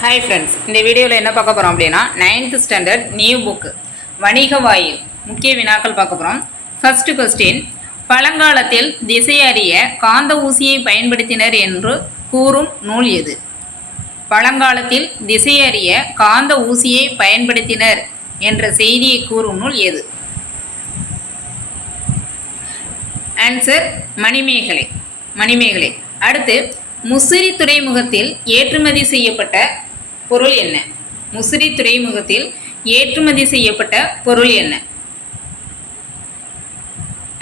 Hi friends இந்த வீடியோவில் என்ன பார்க்க போகிறோம் அப்படின்னா நைன்த் ஸ்டாண்டர்ட் நியூ புக்கு வணிக வாயில் முக்கிய வினாக்கள் பார்க்க போகிறோம் ஃபஸ்ட்டு கொஸ்டின் பழங்காலத்தில் திசை அறிய காந்த ஊசியை பயன்படுத்தினர் என்று கூறும் நூல் எது? பழங்காலத்தில் திசை அறிய காந்த ஊசியை பயன்படுத்தினர் என்ற செய்தியை கூறும் நூல் எது? ஆன்சர் மணிமேகலை மணிமேகலை. அடுத்து முசிறி துறைமுகத்தில் ஏற்றுமதி செய்யப்பட்ட பொருள் என்ன? முசிறி துறைமுகத்தில் ஏற்றுமதி செய்யப்பட்ட பொருள் என்ன?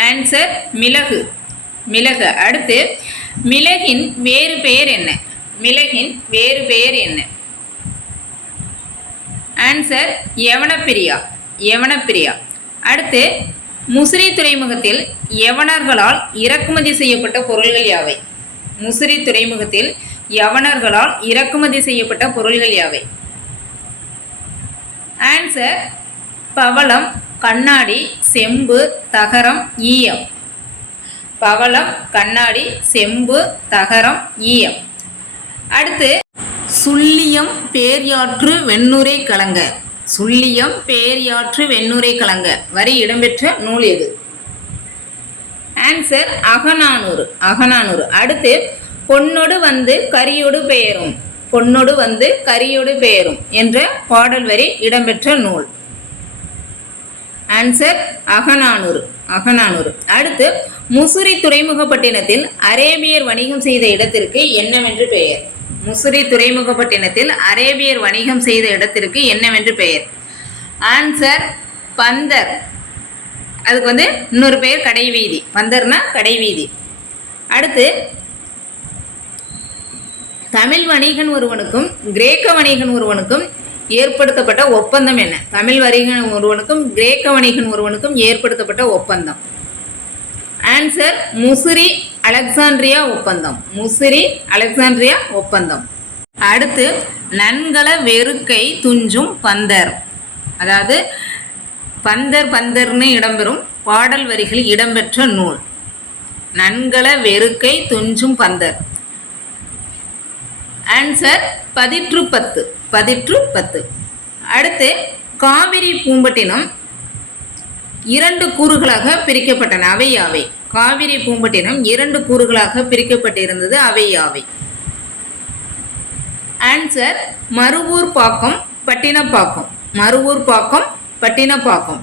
ஆன்சர் மிளகு. மிளகு. அடுத்து மிளகின் வேறு பெயர் என்ன? மிளகின் வேறு பெயர் என்ன? ஆன்சர் யவனப்பிரியா. யவனப்பிரியா. அடுத்து முசிறி துறைமுகத்தில் யவனர்களால் இறக்குமதி செய்யப்பட்ட பொருள்கள் யாவை? முசிறி துறைமுகத்தில் யவனர்களால் இறக்குமதி செய்யப்பட்ட பொருள்கள் யாவை? ஆன்சர் பவளம் கண்ணாடி செம்பு தகரம் ஈயம். பவளம் கண்ணாடி செம்பு தகரம் ஈயம். அடுத்து சுள்ளியம் பேரியாற்று வெண்ணுரை கலங்க. சுள்ளியம் பேரியாற்று வெண்ணுரை கலங்க. வரி இடம்பெற்ற நூல் எது? ஆன்சர் அகநானூறு. அகநானூறு. அடுத்து பொன்னொடு வந்து கரியோடு பெயரும். பொன்னொடு வந்து கரியோடு பெயரும் என்ற பாடல் வரி இடம்பெற்ற நூல். ஆன்சர் அகநானூறு அகநானூறு. அடுத்து முசிறி துறைமுகப்பட்டினத்தில் அரேபியர் வணிகம் செய்த இடத்திற்கு என்னவென்று பெயர்? முசிறி துறைமுகப்பட்டினத்தில் அரேபியர் வணிகம் செய்த இடத்திற்கு என்னவென்று பெயர்? ஆன்சர் பந்தர். அதுக்கு வந்து இன்னொரு பெயர் கடைவீதி. பந்தர்னா கடைவீதி. அடுத்து தமிழ் வணிகன் ஒருவனுக்கும் கிரேக்க வணிகன் ஒருவனுக்கும் ஏற்படுத்தப்பட்ட ஒப்பந்தம் என்ன? தமிழ் வணிகன் ஒருவனுக்கும் கிரேக்க வணிகன் ஒருவனுக்கும் ஏற்படுத்தப்பட்ட ஒப்பந்தம். ஆன்சர் முசிறி அலெக்சாண்ட்ரியா ஒப்பந்தம். முசிறி அலெக்சாண்ட்ரியா ஒப்பந்தம். அடுத்து நன்கல வெறுக்கை துஞ்சும் பந்தர். அதாவது பந்தர் பந்தர்னு இடம்பெறும் பாடல் வரிகள் இடம்பெற்ற நூல். நன்கல வெறுக்கை துஞ்சும் பந்தர். ஆன்சர் பதிற்று பத்து. பதிற்று பத்து. அடுத்து காவிரி பூம்பட்டினம் இரண்டு கூறுகளாக பிரிக்கப்பட்டன. அவை யாவை? காவிரி பூம்பட்டினம் இரண்டு கூறுகளாக பிரிக்கப்பட்டிருந்தது. அவை யாவை? Answer Maruvurpakkam Pattinapakkam. Maruvurpakkam Pattinapakkam.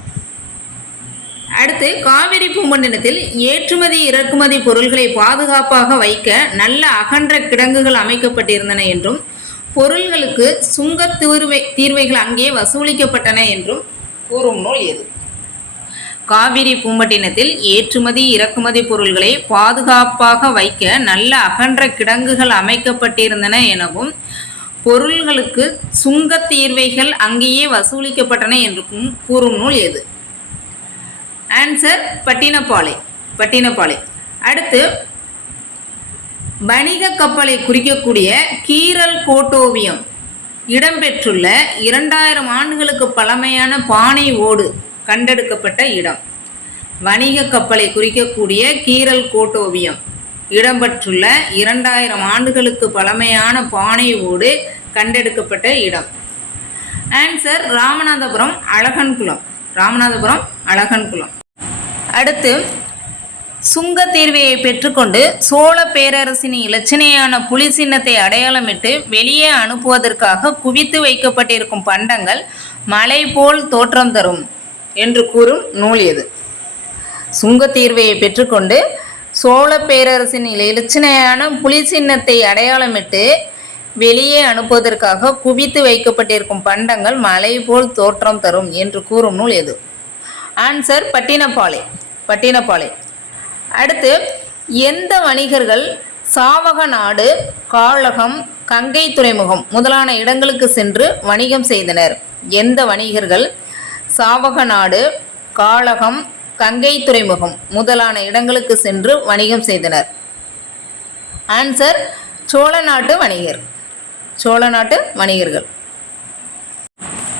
அடுத்து காவிரி பூம்பட்டினத்தில் ஏற்றுமதி இறக்குமதி பொருள்களை பாதுகாப்பாக வைக்க நல்ல அகன்ற கிடங்குகள் அமைக்கப்பட்டிருந்தன என்றும் பொருள்களுக்கு சுங்க தீர்வை தீர்வைகள் அங்கே வசூலிக்கப்பட்டன என்றும் கூறும் நூல் எது? காவிரி பூம்பட்டினத்தில் ஏற்றுமதி இறக்குமதி பொருள்களை பாதுகாப்பாக வைக்க நல்ல அகன்ற கிடங்குகள் அமைக்கப்பட்டிருந்தன எனவும் பொருள்களுக்கு சுங்க தீர்வைகள் அங்கேயே வசூலிக்கப்பட்டன என்றும் கூறும் நூல் எது? ஆன்சர் பட்டினப்பாலை பட்டினப்பாலை. அடுத்து வணிக கப்பலை குறிக்கக்கூடிய கீரல் கோட்டோவியம். இடம்பெற்றுள்ள இரண்டாயிரம் ஆண்டுகளுக்கு பழமையான பானை ஓடு கண்டெடுக்கப்பட்ட இடம். வணிக கப்பலை குறிக்கக்கூடிய கீரல் கோட்டோவியம். இடம்பெற்றுள்ள இரண்டாயிரம் ஆண்டுகளுக்கு பழமையான பானை ஓடு கண்டெடுக்கப்பட்ட இடம். ஆன்சர் ராமநாதபுரம் அழகன்குளம். ராமநாதபுரம் அழகன்குளம். அடுத்து சுங்க தீர்வையை பெற்றுக்கொண்டு சோழ பேரரசின் இலச்சினையான புலி சின்னத்தை அடையாளமிட்டு வெளியே அனுப்புவதற்காக குவித்து வைக்கப்பட்டிருக்கும் பண்டங்கள் மலை போல் தோற்றம் தரும் என்று கூறும் நூல் எது சுங்க தீர்வையை பெற்றுக்கொண்டு சோழ பேரரசின் இலச்சினையான புலி சின்னத்தை அடையாளமிட்டு வெளியே அனுப்புவதற்காக குவித்து வைக்கப்பட்டிருக்கும் பண்டங்கள் மலை போல் தோற்றம் தரும் என்று கூறும் நூல் எது? ஆன்சர் பட்டினப்பாலை பட்டினப்பாலை. அடுத்து எந்த வணிகர்கள் சாவக நாடு காழகம் கங்கை துறைமுகம் முதலான இடங்களுக்கு சென்று வணிகம் செய்தனர்? எந்த வணிகர்கள் சாவக நாடு காழகம் கங்கை துறைமுகம் முதலான இடங்களுக்கு சென்று வணிகம் செய்தனர்? ஆன்சர் சோழ நாட்டு வணிகர். சோழ நாட்டு வணிகர்கள்.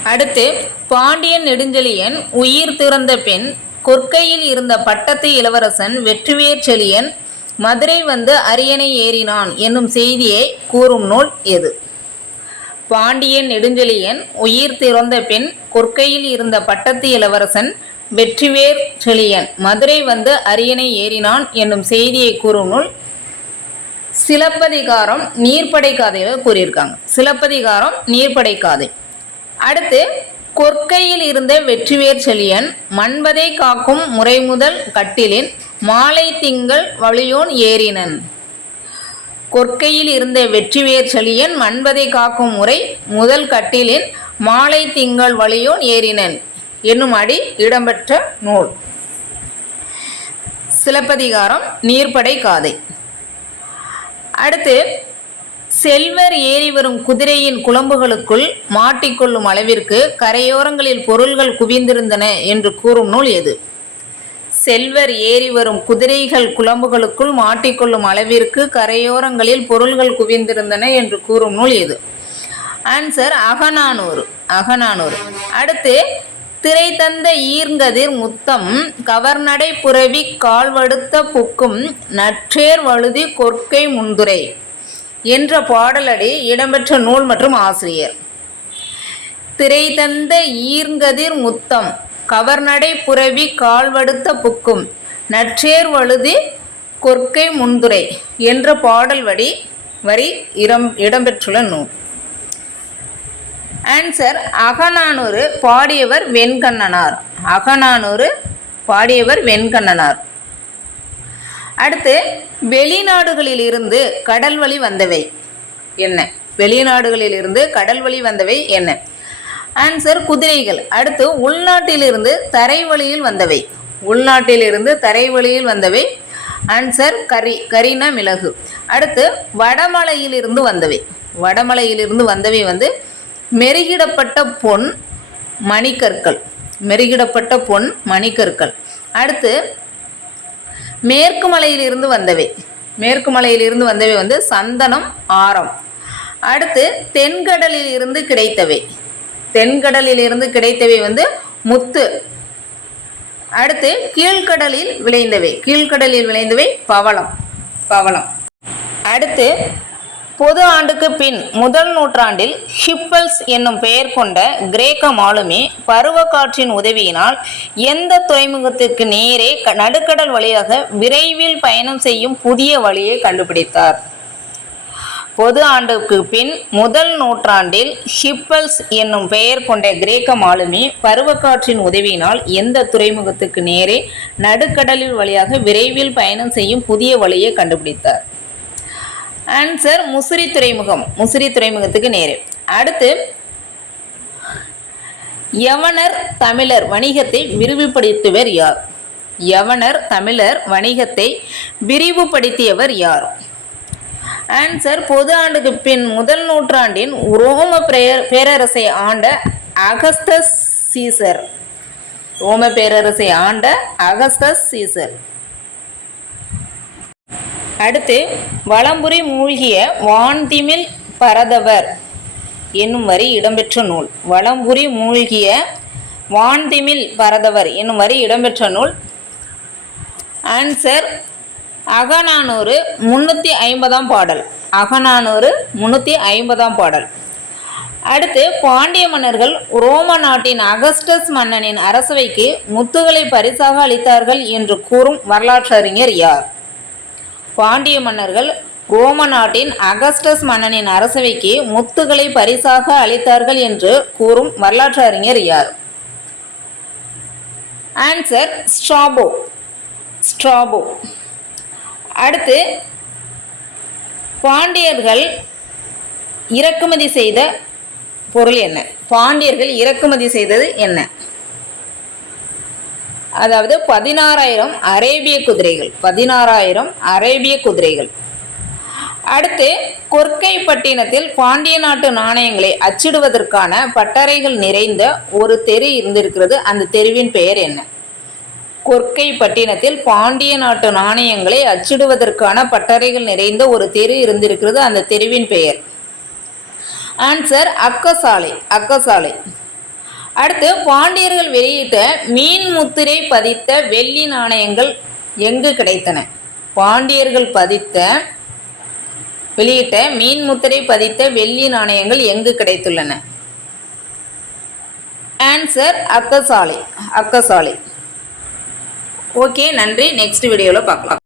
அடுத்து பாண்டியன் நெடுஞ்செழியன் உயிர் துறந்த பின் கொற்கையில் இருந்த பட்டத்து இளவரசன் வெற்றிவேர் செழியன் மதுரை வந்து அரியணை ஏறினான் என்னும் செய்தியை கூறும் நூல் எது? பாண்டியன் நெடுஞ்செழியன் உயிர் திறந்த பின் கொற்கையில் இருந்த பட்டத்து இளவரசன் வெற்றிவேர் செழியன் மதுரை வந்து அரியணை ஏறினான் என்னும் செய்தியை கூறும் நூல் சிலப்பதிகாரம் நீர்ப்படை காதையில் கூறியிருக்காங்க. சிலப்பதிகாரம் நீர்ப்படை காதை அடுத்து கொற்கையில் இருந்த வெற்றிவேர் செழியன் மண்பதை காக்கும் முறை முதல் கட்டிலின் மாலை திங்கள் வழியோன் ஏறினன். கொற்கையில் இருந்த வெற்றிவேர் செழியன் மண்பதை காக்கும் முறை முதல் கட்டிலின் மாலை திங்கள் வழியோன் ஏறினன் என்னும் அடி இடம்பெற்ற நூல். சிலப்பதிகாரம் நீர்ப்படை காதை அடுத்து செல்வர் ஏறி வரும் குதிரையின் குழம்புகளுக்குள் மாட்டிக்கொள்ளும் அளவிற்கு கரையோரங்களில் பொருள்கள் குவிந்திருந்தன என்று கூறும் நூல் எது? செல்வர் ஏறி வரும் குதிரைகள் குழம்புகளுக்குள் மாட்டிக்கொள்ளும் அளவிற்கு கரையோரங்களில் பொருள்கள் குவிந்திருந்தன என்று கூறும் நூல் எது? ஆன்சர் அகநானூறு. அகநானூறு. அடுத்து திரை தந்த ஈர்கதிர் முத்தம் கவர்நடை புரவி கால்வடுத்த புக்கும் நற்றேர் வழுதி கொற்கை முந்துரை என்ற பாடலடி இடம்பெற்ற நூல் மற்றும் ஆசிரியர். திரை தந்த ஈர்கதிர் முத்தம் கவர்நடை புரவி கால்வடுத்த புக்கும் நற்றேர் வழுதி கொற்கை முந்துரை என்ற பாடல் வடி வரி இடம் இடம்பெற்றுள்ள நூல். ஆன்சர் அகநானூறு பாடியவர் வெண்கண்ணனார். அகநானூறு பாடியவர் வெண்கண்ணனார். அடுத்து வெளிநாடுகளில் இருந்து கடல் வழி வந்தவை என்ன? வெளிநாடுகளில் இருந்து கடல் வழி வந்தவை என்ன? ஆன்சர் குதிரைகள். அடுத்து உள்நாட்டிலிருந்து தரை வழியில் வந்தவை. உள்நாட்டிலிருந்து தரை வழியில் வந்தவை. ஆன்சர் கரி கரினா மிளகு அடுத்து வடமலையிலிருந்து வந்தவை. வடமலையிலிருந்து வந்தவை வந்து மெருகிடப்பட்ட பொன் மணிக்கற்கள். மெருகிடப்பட்ட பொன் மணிக்கற்கள். அடுத்து மேற்கு மலையிலிருந்து வந்தவை. மேற்கு மலையிலிருந்து வந்தவை வந்து சந்தனம் ஆரம். அடுத்து தென்கடலில் இருந்து கிடைத்தவை. தென்கடலில் இருந்து கிடைத்தவை வந்து முத்து. அடுத்து கீழ்கடலில் விளைந்தவை. கீழ்கடலில் விளைந்தவை பவளம். பவளம். அடுத்து பொது ஆண்டுக்கு பின் முதல் நூற்றாண்டில் ஹிப்பல்ஸ் என்னும் பெயர் கொண்ட கிரேக்க மாலுமி பருவக்காற்றின் உதவியினால் எந்த துறைமுகத்திற்கு நேரே க- நடுக்கடல் வழியாக விரைவில் பயணம் செய்யும் புதிய வழியை கண்டுபிடித்தார். பொது ஆண்டுக்கு பின் முதல் நூற்றாண்டில் ஹிப்பல்ஸ் என்னும் பெயர் கொண்ட கிரேக்க மாலுமி பருவக்காற்றின் உதவியினால் எந்த துறைமுகத்துக்கு நேரே நடுக்கடலில் வழியாக விரைவில் பயணம் செய்யும் புதிய வழியை கண்டுபிடித்தார். ஆன்சர் முசிறி துறைமுகம். முசிறி துறைமுகத்துக்கு நேரு. அடுத்து யவனர் தமிழர் வணிகத்தை விரிவுபடுத்துவர் யார்? யவனர் தமிழர் வணிகத்தை விரிவுபடுத்தியவர் யார்? ஆன்சர் பொது ஆண்டுக்கு பின் முதல் நூற்றாண்டின் ரோம பேரரசை ஆண்ட அகஸ்தஸ் சீசர். ரோம பேரரசை ஆண்ட அகஸ்தஸ் சீசர். அடுத்து வலம்புரி மூழ்கிய வான்திமில் பரதவர் என்னும் வரி இடம்பெற்ற நூல். வலம்புரி மூழ்கிய வான்திமில் பரதவர் என்னும் வரி இடம்பெற்ற நூல். ஆன்சர் அகநானூறு முந்நூற்றி ஐம்பதாம் பாடல். அகநானூறு முந்நூற்றி ஐம்பதாம் பாடல். அடுத்து பாண்டிய மன்னர்கள் ரோம நாட்டின் அகஸ்டஸ் மன்னனின் அரசவைக்கு முத்துகளை பரிசாக அளித்தார்கள் என்று கூறும் வரலாற்றறிஞர் யார்? பாண்டிய மன்னர்கள் ரோம நாட்டின் அகஸ்டஸ் மன்னனின் அரசவைக்கு முத்துகளை பரிசாக அளித்தார்கள் என்று கூறும் வரலாற்று அறிஞர் யார்? ஆன்சர் ஸ்ட்ராபோ ஸ்ட்ராபோ அடுத்து பாண்டியர்கள் இறக்குமதி செய்த பொருள் என்ன? பாண்டியர்கள் இறக்குமதி செய்தது என்ன? அதாவது பதினாறாயிரம் அரேபிய குதிரைகள். பதினாறாயிரம் அரேபிய குதிரைகள். அடுத்து கொற்கை பட்டினத்தில் பாண்டிய நாட்டு நாணயங்களை அச்சிடுவதற்கான பட்டறைகள் நிறைந்த ஒரு தெரு இருந்திருக்கிறது. அந்த தெருவின் பெயர் என்ன? கொற்கை பட்டினத்தில் பாண்டிய நாட்டு நாணயங்களை அச்சிடுவதற்கான பட்டறைகள் நிறைந்த ஒரு தெரு இருந்திருக்கிறது. அந்த தெருவின் பெயர். ஆன்சர் அக்கசாலை. அக்கசாலை. அடுத்து பாண்டியர்கள் வெளியிட்ட மீன் முத்திரை பதித்த வெள்ளி நாணயங்கள் எங்கு கிடைத்தன? பாண்டியர்கள் பதித்த வெளியிட்ட மீன் முத்திரை பதித்த வெள்ளி நாணயங்கள் எங்கு கிடைத்துள்ளன? ஆன்சர் அக்கசாலை அக்கசாலை. ஓகே நன்றி. நெக்ஸ்ட் வீடியோவில் பார்க்கலாம்.